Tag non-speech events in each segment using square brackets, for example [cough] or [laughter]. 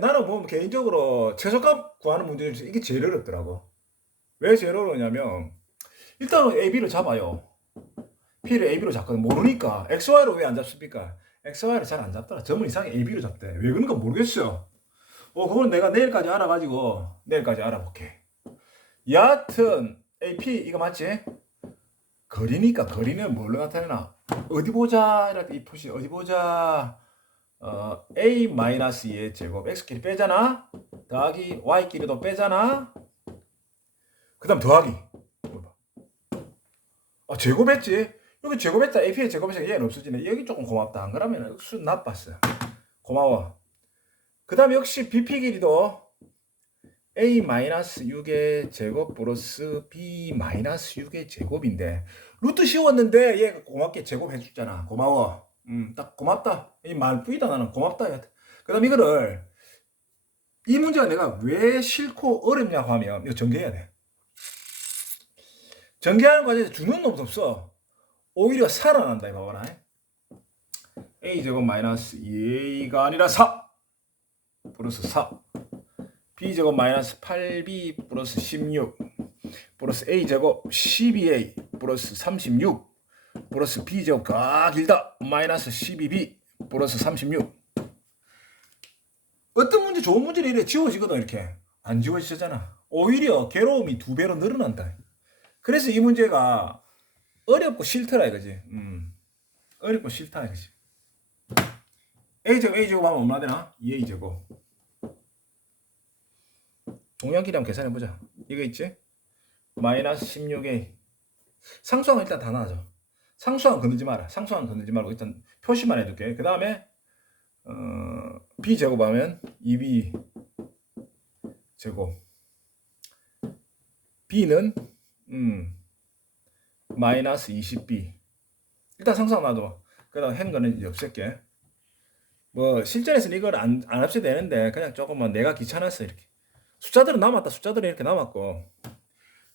나는 뭐 개인적으로 최소값 구하는 문제 중에서 이게 제일 어렵더라고. 왜 제일 어려우냐면 일단 A, B를 잡아요. P를 A, B로 잡거든. 모르니까 XY로 왜 안 잡습니까? XY를 잘 안 잡더라. 점은 이상하게 A, B로 잡대. 왜 그런가 모르겠어요. 어, 그건 내가 내일까지 알아가지고 내일까지 알아볼게. 여하튼 AP 이거 맞지? 거리니까 거리는 뭘로 나타내나? 어디 보자 이 표시 어디 보자 어, a 마이너스 2의 제곱. X끼리 빼잖아. 더하기 y끼리도 빼잖아. 그 다음 더하기. 아 제곱했지. 여기 제곱했다. Ap의 제곱해서 얘는 없어지네. 여기 조금 고맙다. 안 그러면 수 나빴어 고마워. 그 다음 역시 bp 길이도 a 마이너스 6의 제곱 플러스 b 마이너스 6의 제곱인데 루트 씌웠는데 얘가 고맙게 제곱해 줬잖아. 고마워 음, 딱 고맙다. 이 말뿐이다. 나는 고맙다. 그 다음 이거를 이 문제가 내가 왜 싫고 어렵냐고 하면 이거 전개해야 돼. 전개하는 과정에서 주는 놈도 없어. 오히려 살아난다 이 봐봐라. A 제곱 마이너스 2a가 아니라 4 플러스 4 b제곱 마이너스 8b 플러스 16 플러스 a제곱 12a 플러스 36 플러스 b제곱 가 길다 마이너스 12b 플러스 36 어떤 문제 좋은 문제는 이래 지워지거든 이렇게 안 지워지잖아 오히려 괴로움이 두 배로 늘어난다 그래서 이 문제가 어렵고 싫더라 이거지 음. 어렵고 싫다 이거지 a제곱 a제곱 하면 얼마 되나? 2a제곱 동양끼리 한번 계산해보자. 이거 있지? 마이너스 16A. 상수항은 일단 다 나와줘. 상수항 건들지 마라. 상수항 건들지 말고 일단 표시만 해둘게. 그 다음에 어, B 제곱하면 2B 제곱. B는 음, 마이너스 20B. 일단 상수항 놔둬. 그 다음 한 거는 이제 없앨게. 뭐 실전에서는 이걸 안, 안 합쳐도 되는데 그냥 조금만 내가 귀찮았어 이렇게. 숫자들은 남았다. 숫자들은 이렇게 남았고.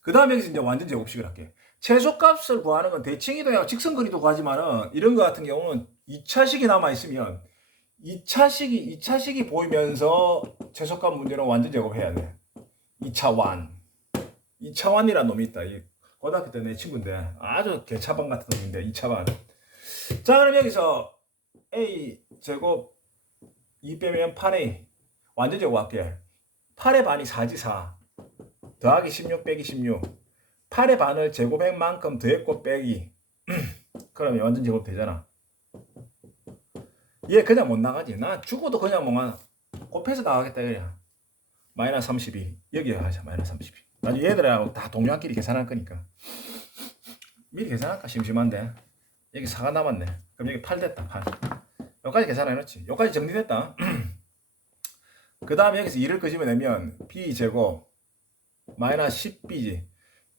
그 다음에 이제 완전 제곱식을 할게. 최소값을 구하는 건 대칭이도야 직선 거리도 구하지만은 이런 거 같은 경우는 2차식이 남아 있으면 2차식이, 2차식이 보이면서 최소값 문제는 완전 제곱해야 돼. 2차완. 2차완이라는 놈이 있다. 이 고등학교 때 내 친구인데 아주 개차반 같은 놈인데 2차반. 자, 그럼 여기서 A 제곱 2 빼면 8A 완전 제곱할게. 8의 반이 4지 4. 더하기 16 빼기 16. 8의 반을 제곱한 만큼 더했고 빼기. [clears throat] 그러면 완전 제곱 되잖아. 얘 그냥 못 나가지. 나 죽어도 그냥 뭔가 곱해서 나가겠다 그래. 마이너스 32. 여기 하자. 마이너스 32. 나중에 얘들하고 다 동료끼리 계산할 거니까. 미리 계산할까? 심심한데. 여기 4가 남았네. 그럼 여기 8 됐다. 8. 여기까지 계산해놓지. 여기까지 정리됐다. [clears throat] 그 다음에 여기서 2를 끄집어내면 b제곱 마이너스 10b지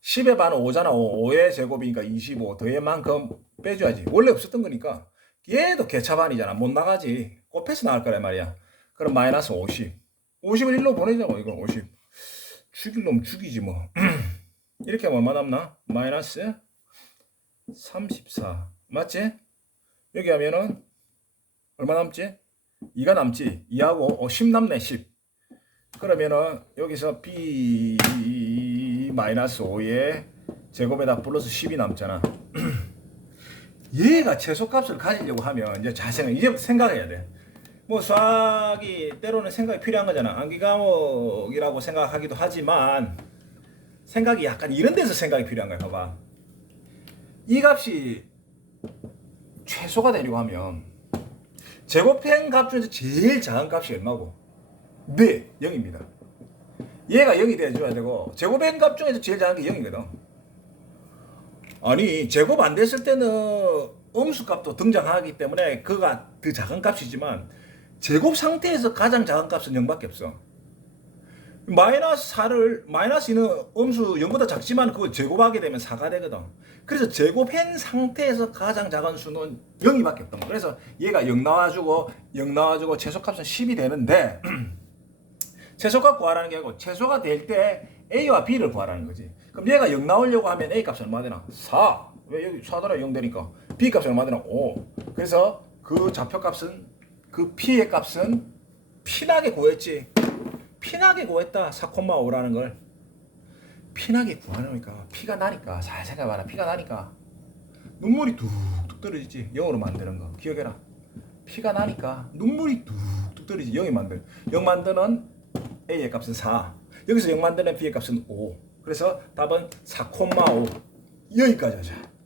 10의 반은 5잖아 5. 5의 제곱이니까 25 더의 만큼 빼줘야지 원래 없었던 거니까 얘도 개차반이잖아 못 나가지 곱해서 나갈 거란 말이야 그럼 마이너스 50 50을 1로 보내자고 이건 50 죽일 놈 죽이지 뭐 [clears throat] 이렇게 하면 얼마 남나? 마이너스 34 맞지? 여기 하면은 얼마 남지? 2가 남지. 2하고 어, 10 남네 10. 그러면은 여기서 b 마이너스 5에 제곱에다 플러스 10이 남잖아. [clears throat] 얘가 최소값을 가지려고 하면 이제 잘 생각 이제 생각해야 돼. 뭐 수학이 때로는 생각이 필요한 거잖아. 암기 과목이라고 생각하기도 하지만 생각이 약간 이런 데서 생각이 필요한 거야. 봐봐. 이 값이 최소가 되려고 하면 제곱한 값 중에서 제일 작은 값이 얼마고? 네, 0입니다. 얘가 0이 돼줘야 되고 제곱한 값 중에서 제일 작은 게 0이거든. 아니 제곱 안 됐을 때는 음수 값도 등장하기 때문에 그가 더 작은 값이지만 제곱 상태에서 가장 작은 값은 0밖에 없어. 마이너스 4를 마이너스 2는 음수 0보다 작지만 그걸 제곱하게 되면 4가 되거든. 그래서 제곱한 상태에서 가장 작은 수는 0이밖에 없던 거야. 그래서 얘가 0 나와주고 0 나와주고 최소값은 10이 되는데 [clears throat] 최소값 구하라는 게 아니고 최소가 될 때 A와 B를 구하라는 거지. 그럼 얘가 0 나오려고 하면 A 값은 얼마 되나? 4. 왜 여기 4더라 0 되니까 B 값은 얼마 되나? 5. 그래서 그 좌표 값은 그 P의 값은 피나게 구했지. 피나게 구했다. 4,5라는 걸. 피나게 구하니까 피가 나니까 잘 생각해봐라. 피가 나니까 눈물이 뚝뚝 떨어지지. 영어로 만드는 거 기억해라. 피가 나니까 눈물이 뚝뚝 떨어지지. 0이 만들. 0 만드는 A의 값은 4. 여기서 0 만드는 B의 값은 5. 그래서 답은 4,5. 여기까지 하자.